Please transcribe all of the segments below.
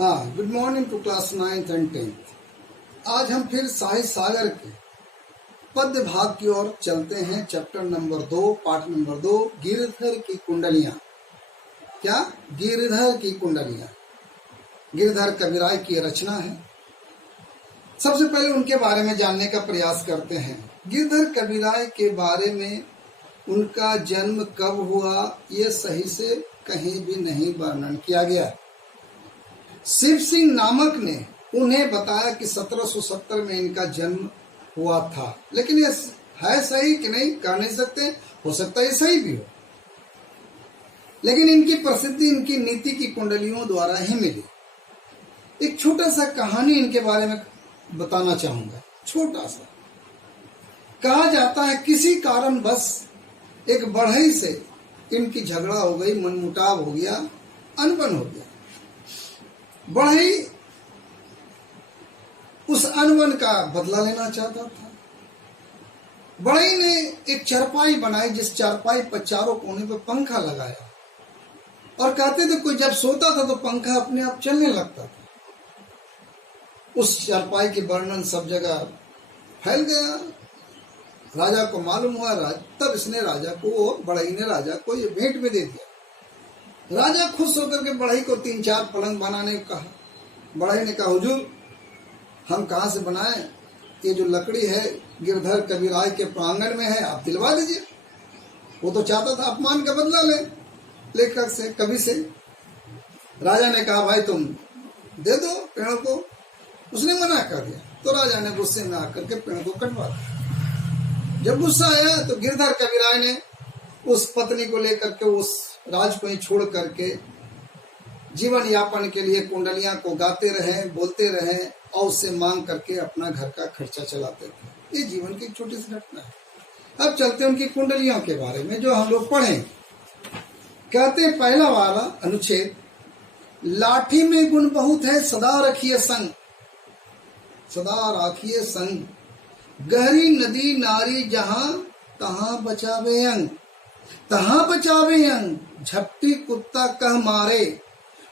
हाँ, good morning to class 9th and 10th। आज हम फिर साहित्य सागर के पद्य भाग की ओर चलते हैं। Chapter number 2, part number 2, Girdhar की कुंडलियां। क्या? गिरधर की कुंडलियां। गिरधर कविराय की रचना है। सबसे पहले उनके बारे में जानने का प्रयास करते हैं। गिरधर कविराय के बारे में उनका जन्म कब हुआ, ये सही से कहीं भी नहीं वर्णन किया गया। शिव सिंह नामक ने उन्हें बताया कि 1770 में इनका जन्म हुआ था, लेकिन ये है सही कि नहीं कह नहीं सकते। हो सकता है सही भी हो, लेकिन इनकी प्रसिद्धि इनकी नीति की कुंडलियों द्वारा ही मिली। एक छोटा सा कहानी इनके बारे में बताना चाहूंगा। छोटा सा कहा जाता है किसी कारण बस एक बढ़ई से इनकी झगड़ा हो गई, मनमुटाव हो गया, अनबन हो गया। बढ़ई उस अनबन का बदला लेना चाहता था। बढ़ई ने एक चारपाई बनाई, जिस चारपाई पर चारों कोने पे पंखा लगाया, और कहते थे कोई जब सोता था तो पंखा अपने आप चलने लगता था। उस चारपाई की वर्णन सब जगह फैल गया। राजा को मालूम हुआ, तब इसने राजा को, बढ़ई ने राजा को ये भेंट में दे दिया। राजा खुश होकर के बढ़ई को 3-4 पलंग बनाने को कहा। बढ़ई ने कहा, हुजूर हम कहाँ से बनाएं, ये जो लकड़ी है गिरधर कविराय के प्रांगण में है, आप दिलवा दीजिए। वो तो चाहता था अपमान का बदला ले लेकर से कवि से। राजा ने कहा, भाई तुम दे दो पेड़ को। उसने मना कर दिया, तो राजा ने गुस्से में आकर के पेड़ को कटवा दिया। जब गुस्सा आया तो गिरधर कविराय ने उस पत्नी को लेकर के उस राज को ही छोड़ करके जीवन यापन के लिए कुंडलियां को गाते रहे, बोलते रहे, और उससे मांग करके अपना घर का खर्चा चलाते थे। ये जीवन की एक छोटी सी घटना है। अब चलते हैं उनकी कुंडलियों के बारे में जो हम लोग पढ़ें। कहते हैं पहला वाला अनुच्छेद, लाठी में गुण बहुत है सदा रखिए संग, सदा राखिए संग। गहरी नदी नारी जहां तहां बचावे अंग, तहां बचावे अंग। झपटी कुत्ता कह मारे,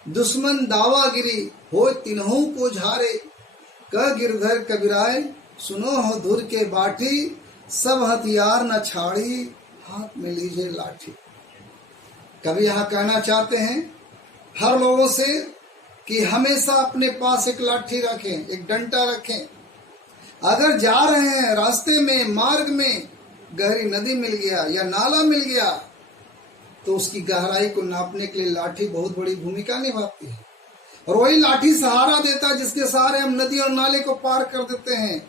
दुश्मन दावागिरी हो तिन्हों को झारे। कह गिरधर कविराय सुनो हो धुर के बाठी, सब हथियार न छाड़ी हाथ में लीजिए लाठी। कवि यहाँ कहना चाहते हैं हर लोगों से कि हमेशा अपने पास एक लाठी रखें, एक डंडा रखें। अगर जा रहे हैं रास्ते में, मार्ग में गहरी नदी मिल गया या नाला मिल गया, तो उसकी गहराई को नापने के लिए लाठी बहुत बड़ी भूमिका निभाती है। और वही लाठी सहारा देता है जिसके सहारे हम नदी और नाले को पार कर देते हैं।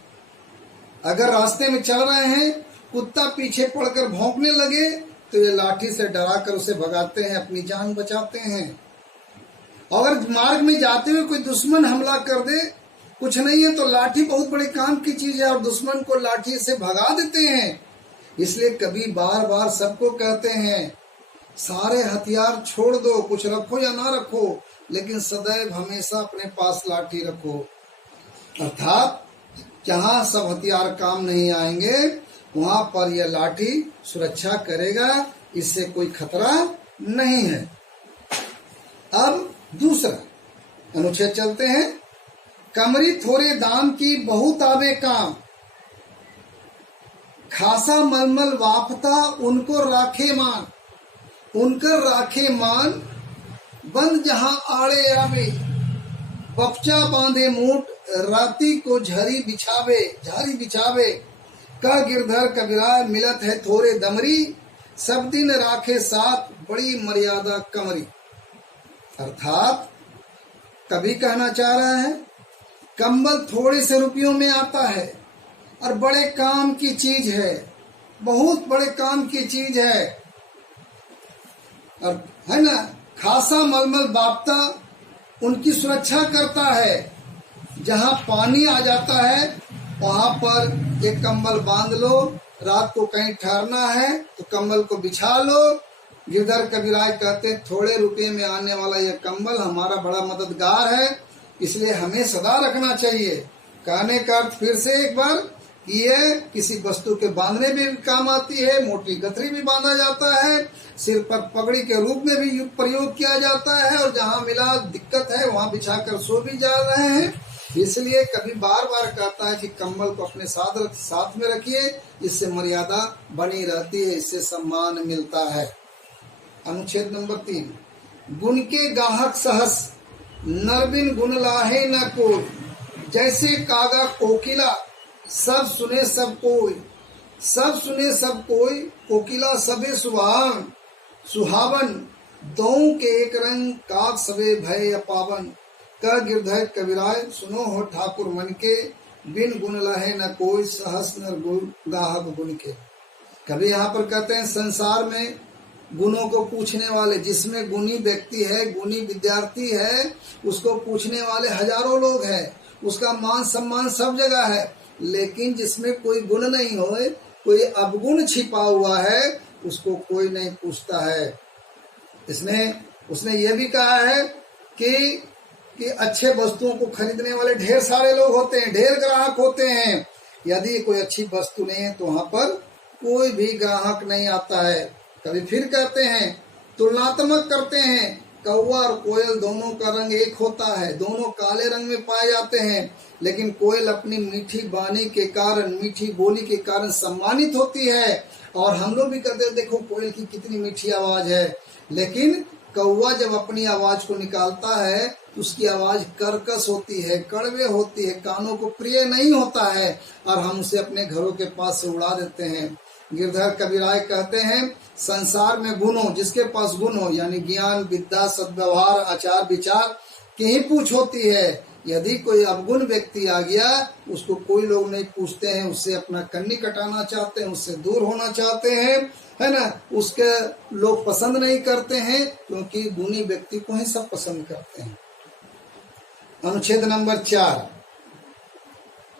अगर रास्ते में चल रहे हैं, कुत्ता पीछे पड़कर भौंकने लगे, तो ये लाठी से डराकर उसे भगाते हैं, अपनी जान बचाते हैं। अगर मार्ग में जाते हुए कोई दुश्मन हमला कर दे, कुछ नहीं है तो लाठी बहुत बड़े काम की चीज है, और दुश्मन को लाठी से भगा देते हैं। इसलिए कभी बार बार सबको कहते हैं सारे हथियार छोड़ दो, कुछ रखो या ना रखो, लेकिन सदैव हमेशा अपने पास लाठी रखो। अर्थात जहां सब हथियार काम नहीं आएंगे, वहां पर यह लाठी सुरक्षा करेगा, इससे कोई खतरा नहीं है। अब दूसरा अनुच्छेद चलते हैं। कमरी थोड़े दाम की बहुत आवे काम, खासा मलमल वापता उनको राखे मान। उनकर राखे मान, बंद जहां आड़े आवे, बपचा बांधे मूठ, राती को झरी बिछावे। का गिरधर कविराय मिलत है थोड़े दमरी, सब दिन राखे साथ बड़ी मर्यादा कमरी। अर्थात कभी कहना चाह रहा है कंबल थोड़े से रुपयों में आता है और बड़े काम की चीज है, बहुत बड़े काम की चीज है, और है ना। खासा मलमल बापता उनकी सुरक्षा करता है। जहां पानी आ जाता है वहां पर एक कंबल बांध लो, रात को कहीं ठहरना है तो कंबल को बिछा लो। गिरधर कविराय कहते थोड़े रुपये में आने वाला यह कंबल हमारा बड़ा मददगार है, इसलिए हमें सदा रखना चाहिए। कहने का अर्थ फिर से एक बार कि ये किसी वस्तु के बांधने में भी काम आती है, मोटी गथरी भी बांधा जाता है, सिर पर पगड़ी के रूप में भी प्रयोग किया जाता है, और जहाँ मिला दिक्कत है वहां बिछाकर सो भी जा रहे हैं। इसलिए कभी बार बार कहता है कि कंबल को अपने साथ में रखिए, इससे मर्यादा बनी रहती है, इससे सम्मान मिलता है। अनुच्छेद नंबर 3, गुण के गाहक सहस नरबिन गुण लाहे न कोई, जैसे कागा कोकिला सब सुने सब कोई, सब सुने सब कोई, कोकिला सबे सुहावन, सुहावन दो के एक रंग, काग सबे भय अपावन, कह गिरधर कविराय सुनो हो ठाकुर मन के, बिन गुण लहे न कोई, सहस नर गुण गाहक गुण के। कभी यहाँ पर कहते हैं संसार में गुणों को पूछने वाले, जिसमें गुणी व्यक्ति है, गुणी विद्यार्थी है, उसको पूछने वाले हजारों लोग हैं, उसका मान सम्मान सब जगह है, लेकिन जिसमें कोई गुण नहीं होए, कोई अवगुण छिपा हुआ है, उसको कोई नहीं पूछता है। उसने ये भी कहा है कि अच्छे वस्तुओं को खरीदने वाले ढेर सारे लोग होते हैं, ढेर ग्राहक होते हैं, यदि कोई अच्छी वस्तु नहीं है तो वहां पर कोई भी ग्राहक नहीं आता है। कभी फिर कहते हैं, तुलनात्मक करते हैं, कौवा और कोयल दोनों का रंग एक होता है, दोनों काले रंग में पाए जाते हैं, लेकिन कोयल अपनी मीठी वाणी के कारण, मीठी बोली के कारण सम्मानित होती है, और हम लोग भी कहते हैं देखो कोयल की कितनी मीठी आवाज है, लेकिन कौवा जब अपनी आवाज को निकालता है तो उसकी आवाज कर्कश होती है, कड़वे होती है, कानों को प्रिय नहीं होता है, और हम उसे अपने घरों के पास से उड़ा देते हैं। गिरधर कविराय कहते हैं, संसार में गुण हो, जिसके पास गुण हो, यानी ज्ञान विद्या सद्व्यवहार आचार विचार की ही पूछ होती है। यदि कोई अवगुण व्यक्ति आ गया, उसको कोई लोग नहीं पूछते हैं, उससे अपना कन्नी कटाना चाहते हैं, उससे दूर होना चाहते हैं, है ना, उसके लोग पसंद नहीं करते हैं, क्योंकि गुणी व्यक्ति को ही सब पसंद करते हैं। अनुच्छेद नंबर 4,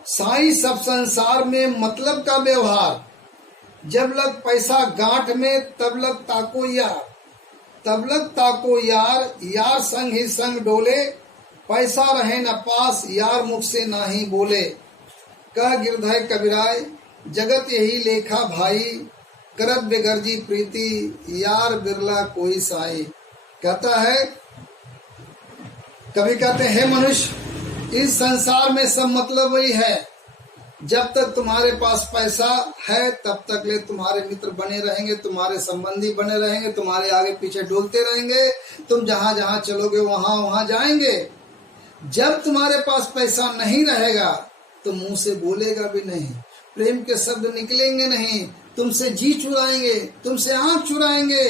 साईं सब संसार में मतलब का व्यवहार, जब लग पैसा गांठ में तब लग ताको यार, तब लग ताको यार, यार संग ही संग डोले, पैसा रहे न पास यार मुख से ना ही बोले, कह गिरधर कविराय जगत यही लेखा भाई, करत बेगर्जी प्रीति यार बिरला कोई साई। कहता है, कभी कहते हैं, हे मनुष्य, इस संसार में सब मतलब वही है, जब तक तुम्हारे पास पैसा है तब तक ले तुम्हारे मित्र बने रहेंगे, तुम्हारे संबंधी बने रहेंगे, तुम्हारे आगे पीछे डोलते रहेंगे, तुम जहां जहां चलोगे वहां वहां जाएंगे। जब तुम्हारे पास पैसा नहीं रहेगा तो मुंह से बोलेगा भी नहीं, प्रेम के शब्द निकलेंगे नहीं, तुमसे जी चुराएंगे, तुमसे आंख चुराएंगे।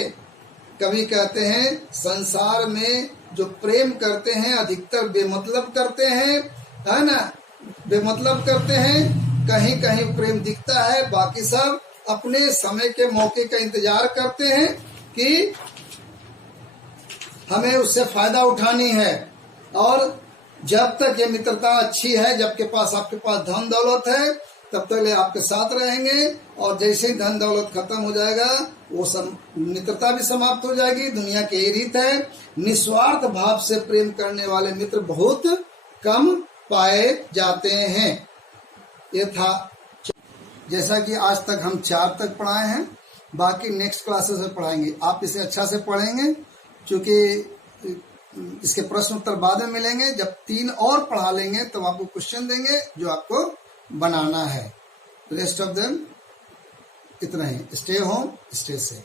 कभी कहते हैं, संसार में जो प्रेम करते हैं अधिकतर बेमतलब करते हैं, है ना, बेमतलब करते हैं, कहीं कहीं प्रेम दिखता है, बाकी सब अपने समय के मौके का इंतजार करते हैं कि हमें उससे फायदा उठानी है। और जब तक ये मित्रता अच्छी है, जब के पास आपके पास धन दौलत है, तब तक ले आपके साथ रहेंगे, और जैसे ही धन दौलत खत्म हो जाएगा वो सब मित्रता भी समाप्त हो जाएगी। दुनिया की यही रीत है, निस्वार्थ भाव से प्रेम करने वाले मित्र बहुत कम पाए जाते हैं। ये था, जैसा कि आज तक हम 4 तक पढ़ाए हैं, बाकी नेक्स्ट क्लासेस में पढ़ाएंगे। आप इसे अच्छा से पढ़ेंगे, क्योंकि इसके प्रश्न उत्तर बाद में मिलेंगे। जब 3 और पढ़ा लेंगे तब आपको क्वेश्चन देंगे जो आपको बनाना है। रेस्ट ऑफ देम इतना ही। Stay home, stay safe.